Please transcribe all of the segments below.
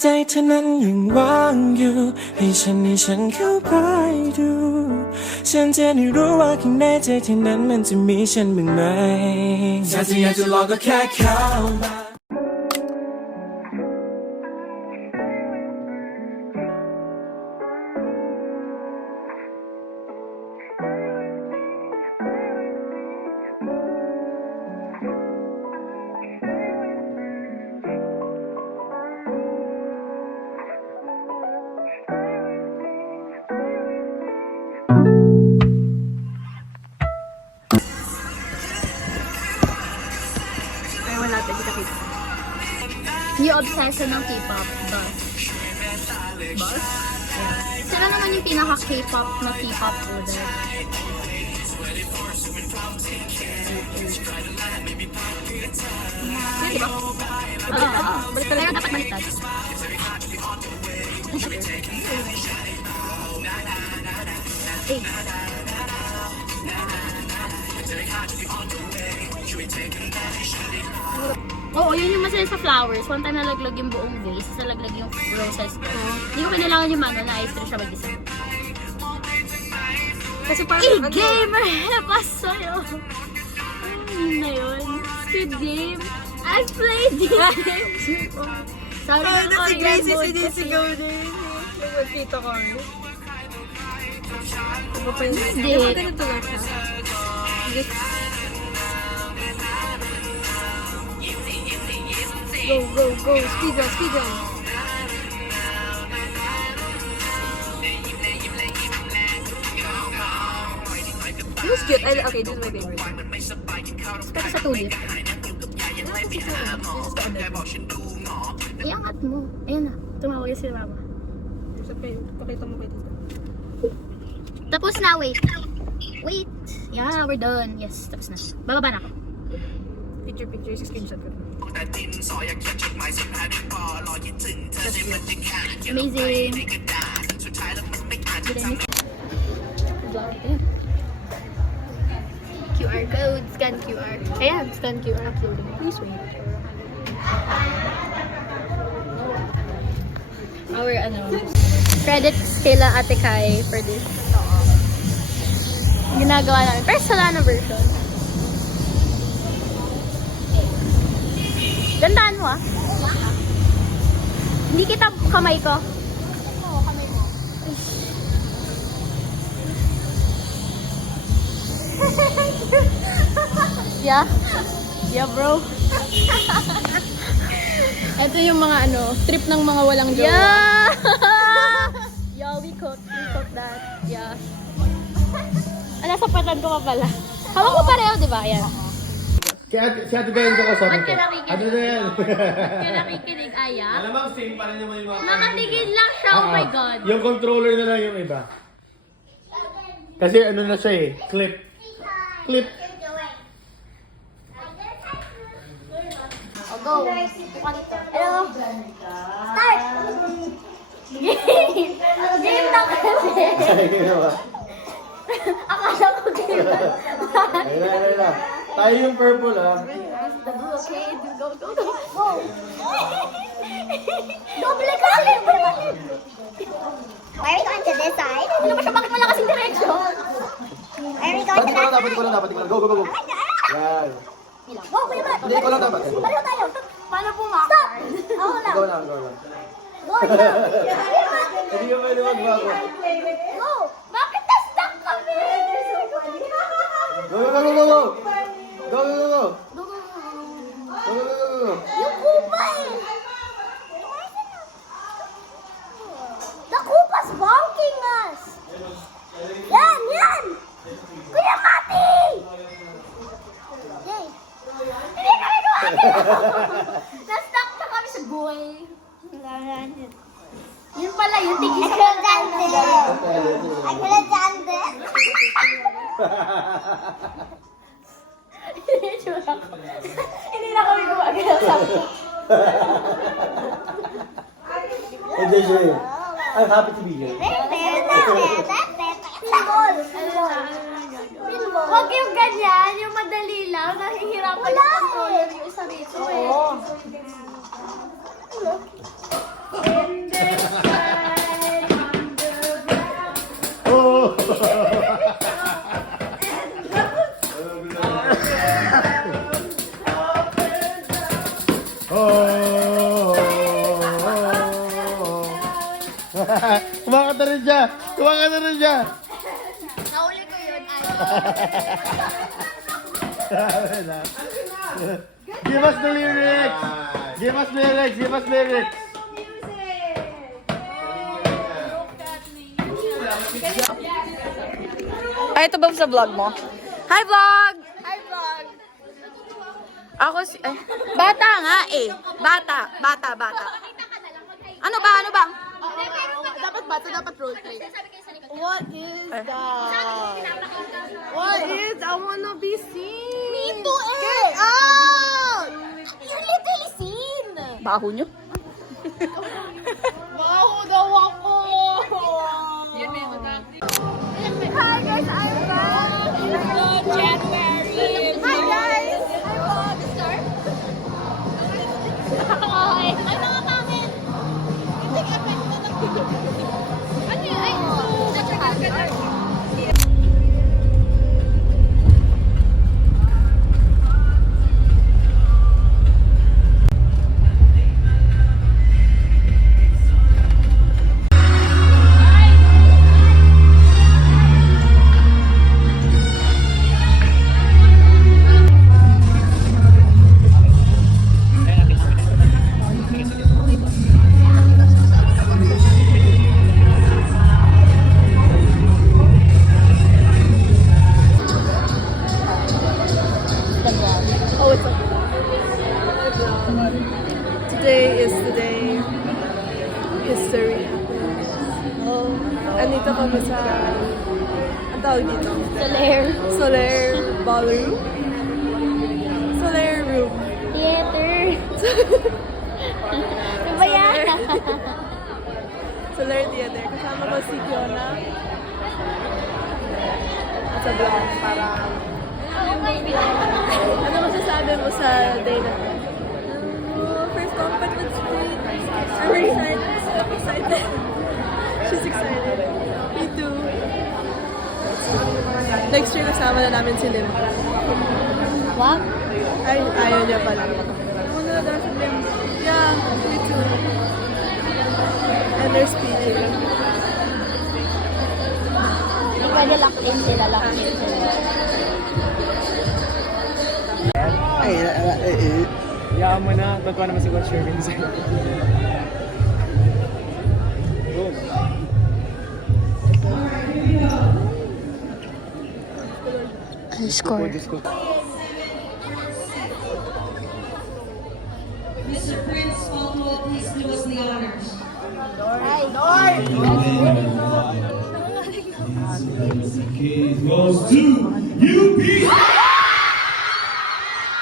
ใจเธอนั้นยังว่างอยู่ให้ฉันเข้าไปดูฉันจะได้รู้ว่าข้างในใจเธอนั้นมันจะมีฉันบ้างไหมถ้าเธออยากจะลองก็แค่เข้ามาNew obsession ng K-pop, Buzz. Buzz? Yeah. Sila naman yung pinaka-K-pop na K-pop order. Diba? Pero dapat baliktad. Eh. Oo, yun yung masaya sa flowers. One time nalaglag yung buong vase, nalaglag yung roses ko. Hindi ko kailangan yung mango, na-ice siya mag-isa. Kasi parang gamer! Pas sa'yo! Ano na yun? Squid Game? I played this game! Sorry na na si Gracie, kasi. sinisigaw din. Yung magkita ko. Hindi. Ganito lang siya. Go, go, go. Speed run, speed run. This is cute. Okay, this is my favorite. Pero sa tulit. Iangat mo. Ayan na. Tumawag yung si Mama. Pakita mo kay tita. Tapos na, wait. Wait. Yeah, we're done. Yes, tapos na. Bababa na ako. Picture, screenshot ko. Amazing. QR code. Scan QR. Ayan, scan QR. Uploading. Please wait. Our credits kila Ate Kai for this. Ginagawa namin. Pero Solana version. Gandaan mo ah. Hindi kita kamay ko. Oo, kamay mo. Yeah? Yeah, bro. Ito yung mga trip ng mga walang jowa. Yeah! Yeah, we cook that. Yeah. Nasa patan ko pa pala. Hawak ko pareho, di ba? Ayan. Si Ate Dayan ka kausapin ko. Ba't ka nakikinig? Ate Dayan. Ba't ka nakikinig, Aya? Alamang same pa rin naman yung mga... Nakatigil lang siya, oh my God. Yung controller na lang yung iba. Kasi na siya eh. Clip. O, go. Buka dito. Hello. Start! Game na kasi. Akala ko game na. Ayun na. Tayo yung purple ah. Okay, go. Go. Doble ka! Why are we going to this side? Ano ba siya? Bakit wala kasing diretso? Why are we going to that side? Ikaw lang dapat. Go. Yan. Go, Kuya Matt. Hindi, ikaw lang dapat. Pareho tayo. Paano pumakar? Ako lang. Go lang. Go, ikaw. Hindi ka pwede magbago. Go. Bakit na-stuck kami? Go. Yung kupa eh. The kupa's bonking us. Yan. Kuya Mati. Yay. Hindi kami gumagalaw! Na-stuck na kami sa buhay. Yun pala, yung tigil I sa could have done this. Hindi na kami gumagalaw sa Enjoy siya. I'm happy to be here. Huwag yung ganyan, yung madali lang, nahihirapan yung controller yung isa rito eh. Kumakanta rin siya! Kumakanta rin siya! Nahuli ko yun. Give us the lyrics! Give us lyrics! Give us lyrics! Ay, ito ba sa vlog mo? Hi, vlog! Hi, vlog! Ako si... Ay, bata nga eh. Bata. Ano ba? Dapat bata, dapat roleplay. What is Ay. that? What is? I wanna be seen. Me too, eh. Get out! You're literally seen. Baho nyo? Baho daw ako. Hi guys, I'm back. January. Hi guys. I'm back. Star. Hi. Ay, mga pangit. Hindi ka effect na ano yun? Ay, Today is the day. History. Oh, andito kami sa... Ang tawag dito? Soler Ballroom. Soler Room. theater. Diba yan? Soler Theater. Kasama ko si Fiona. At sa vlog para... Ano masasabi mo sa day na to? First combat with Street. I'm very excited. So excited. She's excited. Me too. Next year kasama na namin si Lim. What? Ay, ayaw niya pala. Muna na daw si Lim. Yeah, me too. And there's PJ. Pwede lock in sila. Hayaan mo na. Totoo naman si Coach Sherwin sa'yo. Score. Mr. Prince Caldwell, please do us the honors. Goes to UP.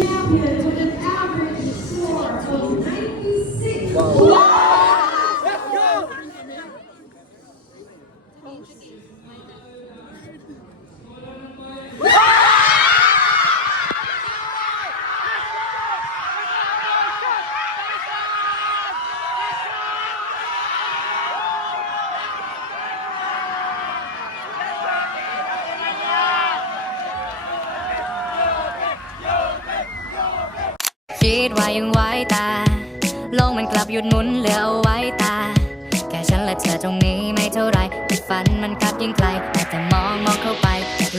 Champions with an average score of 96.คิดว่ายังไหวตาโลกมันกลับหยุดหมุนเหลือเอาไว้ตาแค่ฉันและเธอตรงนี้ไม่เท่าไรแต่ฝันมันกลับยิ่งไกลแต่มองเข้าไป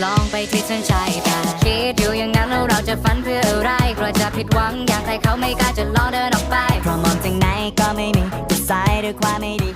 ลองไปที่เส้นชัยตาคิดอยู่อย่างนั้นแล้วเราจะฝันเพื่ออะไรกลัวจะผิดหวังอย่างใครเขาไม่กล้าจะลองเดินออกไปเพราะมองจากไหนก็ไม่มีแต่สายด้วยความไม่ดี